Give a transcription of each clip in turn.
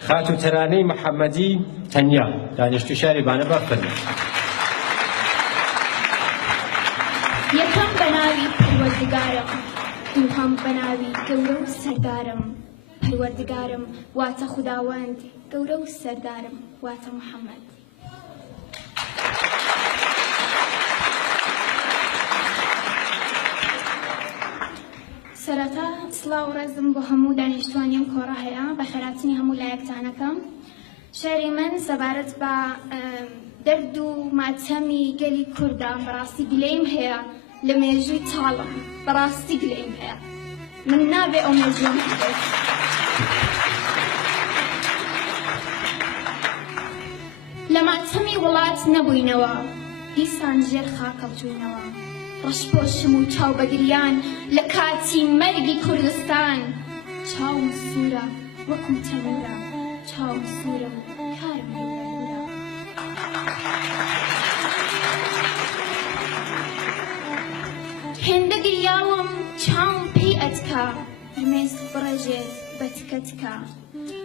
خاتو ترانەی محەممەدی تەنیا دانیشتووی شاری بانەبا فەرمێ. یەکەم بەناوی پەروەردگارم، دووهەم بەناوی گەورە و سەردارم. پەروەردگارم واتە خوداوەند، گەورە و سەردارم واتە محەممەد. سەرەتا سڵاو و ڕێزم بۆ هەموو دانیشتوانیم کۆڕە هەیە بە خێراتنی هەموو لایەکتانەکەم. شاری من سەبارەت بە دەرد و ماتەمی گەلی کوردە بەڕاستی گلەیم هەیە لە مێژووی تاڵم، بەڕاستی گلەیم هەیە. من نابێ ئەو مێژووم بێت. لە ماتەمی وڵات نەبووینەوە، دیسان ژێر خاکەڵتوینەوە. ڕەشپۆشم و چاو بەگریان لە کاتی مەرگی کوردستان. چاوم سوورە وەکو تەنورە، چاوم سوورم کارم لەورە. هێندە گریاوم چاوم پێی ئەتکا، هەمێست بڕەژێت بە تکە تکە.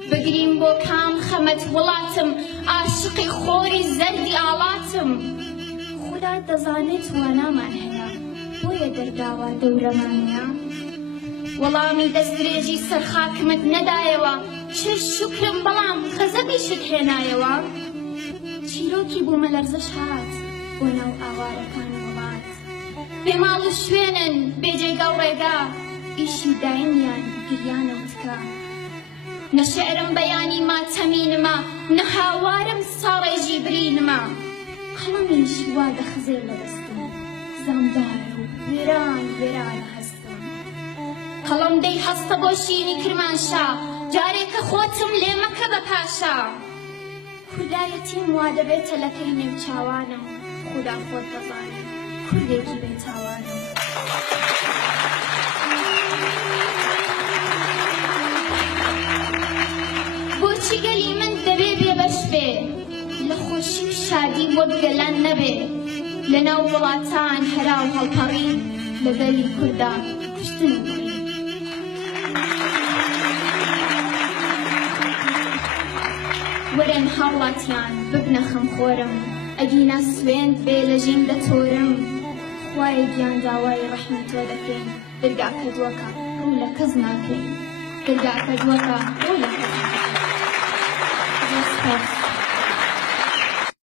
بگریم بۆ کام خەمەت وڵاتم، ئاشقی خۆری زەردی ئاڵاتم. خدا دەزانێت وانامان هەیە، بۆیە دەرداوە دەورەمانەیە. وەڵامی دەستدرێژی سەرخاکمت نەدایەوە، چێ شوکرم بەڵام غەزەبیشت هێنایەوە. چیرۆکی بوومە لەرزش هات بۆ ناو ئاوارەکان وڵات. بێماڵ و شوێنن بێجێگا و ڕێگا، ئیشی داینیان گریانە وتکە. نە شێعرم بەیانی ماتەمینمە، نە هاوارم ساڕێژی برینمە. قەڵەمیش وا دەخزێ لە دەستم، زامدار و وێران وێرانە هەستم. قەڵەم دەی هەستە بۆ شیرینی کرمانشا، جارێکە خۆتم لێ مەکە بە پاشا. کوردایەتیم وا دەبێتە لەکەی نێوچاوانم، خودا خۆت دەزانێ کوردێکی بێتاوانم. بۆچی گەلی من دەبێ بێبەش بێ، لە خۆشی و شادی وەک گەلان نەبێ. لە ناو وڵاتان هەرا و هەڵپەڕی، لە گەلی کووردا کوشتن و بڕی. وەرن هاوڵاتیان ببنە خەمخۆرم، ئەگینا سوێند بێ لە ژین دەتۆرم. خوایە گیان داوای ڕەحمی تۆ دەکەین، دەرگاکە دووەکە ڕوو لە کەس ناکەین. دەرگاکە دووەکە ڕوو لە کەس ناکەین.